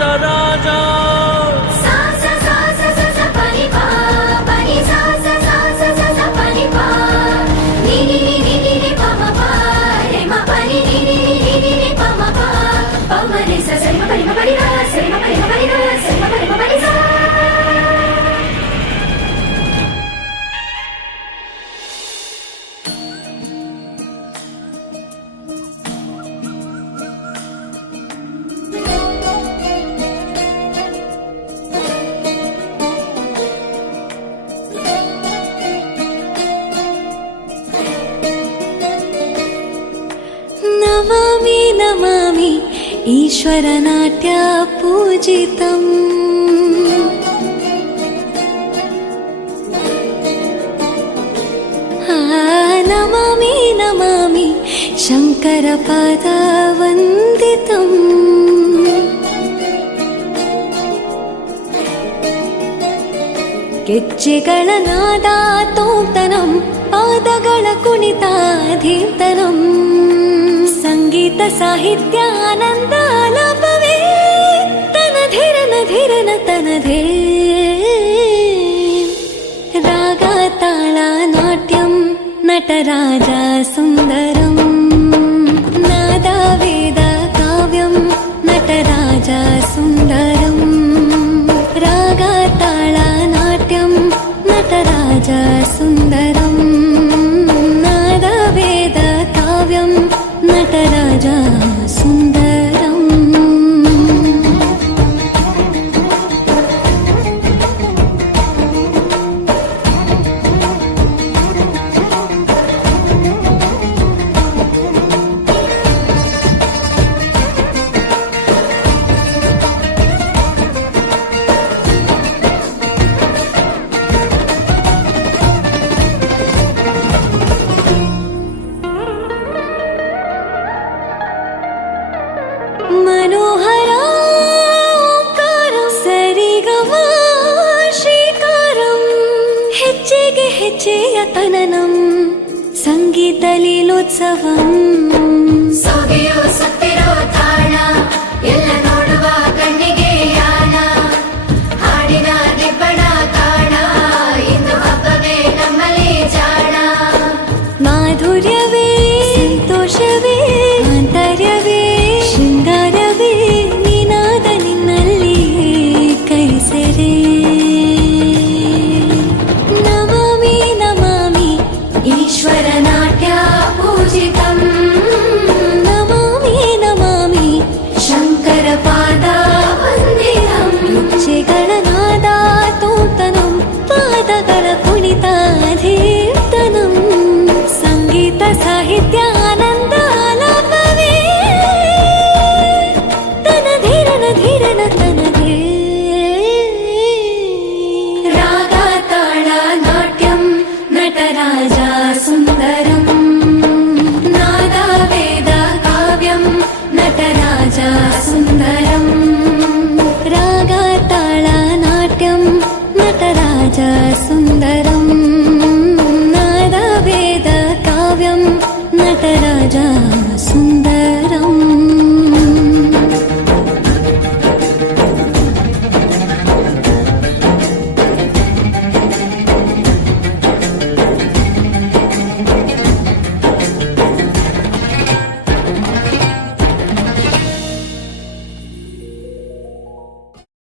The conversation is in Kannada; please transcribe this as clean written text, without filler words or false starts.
ನಟರಾಜ नमामि नमामि ईश्वरनाट्य पूजितम् नमामि नमामि शङ्करपादवन्दितम् ಗೆಜ್ಜೆಗಳ ನಾದ ತೋಂತನಂ ಪಾದಗಳ ಕುಣಿತಾಧೀರ್ತನಂ ಸಂಗೀತ ಸಾಹಿತ್ಯ ಆನಂದ ಆಲಾಪವೇ ತನಧಿರನ ಧಿರನ ತನಧೇ ರಾಗ ತಾಳ ನಾಟ್ಯಂ ನಟರಾಜ ಸುಂದರಂ ನಾದ ವೇದ ಕಾವ್ಯಂ ನಟರಾಜ ಸುಂದರಂ ರಾಗ ತಾಳ ನಾಟ್ಯಂ ನಟರಾಜ ಸುಂದರಂ ನಾದ ವೇದ ಕಾವ್ಯಂ ನಟರಾಜ ಸುಂದರಂ मनोहर ओंकारं सरिगम श्रीकारं ಹೆಜ್ಜೆಗೆ ಹೆಜ್ಜೆಯ ತನನಂ ಸಂಗೀತ ಲೀಲೋತ್ಸವಂ ಸೊಗೆಯೋ ಸತ್ತಿರೋ ತಾಣ ಎಲ್ಲ ನೋಡುವ ಕಣ್ಣಿಗೆ ಯಾನ ಹಾಡಿನ ದಿಬ್ಬಣ ಕಾಣ ಇಂದು ಹಬ್ಬವೇ ನಮ್ಮಲ್ಲಿ ಜಾಣ ಮಾಧುರ್ಯವೇ ಸಂತೋಷವೇ ಆಂತರ್ಯವೇ ಶೃಂಗಾರವೇ ನಿನಾದ ನಿನ್ನಲ್ಲಿ ಕೈಸೆರೆ ನಮಾಮಿ ನಮಾಮಿ ಈಶ್ವರ ನಾಟ್ಯ ಪೂಜಿತಂ ನಮಾಮಿ ನಮಾಮಿ ಶಂಕರ ಪಾದ ವಂದಿತಂ ಗೆಜ್ಜೆಗಳ ನಾದ ತೋಂತನಂ ಪಾದಗಳ ಕುಣಿತಾಧೀರ್ತನಂ ಸಂಗೀತ ಸಾಹಿತ್ಯ ಆನಂದ ಆಲಾಪವೇ ತನಧಿರನ ಧಿರನ ತನಧೇ ರಾಗ ತಾಳ ನಾಟ್ಯಂ ನಟರಾಜ ಸುಂದರಂ ನಾದ ವೇದ ಕಾವ್ಯಂ ನಟರಾಜ ಸುಂದರಂ ರಾಗ ತಾಳ ನಾಟ್ಯಂ ನಟರಾಜ ಸುಂದರಂ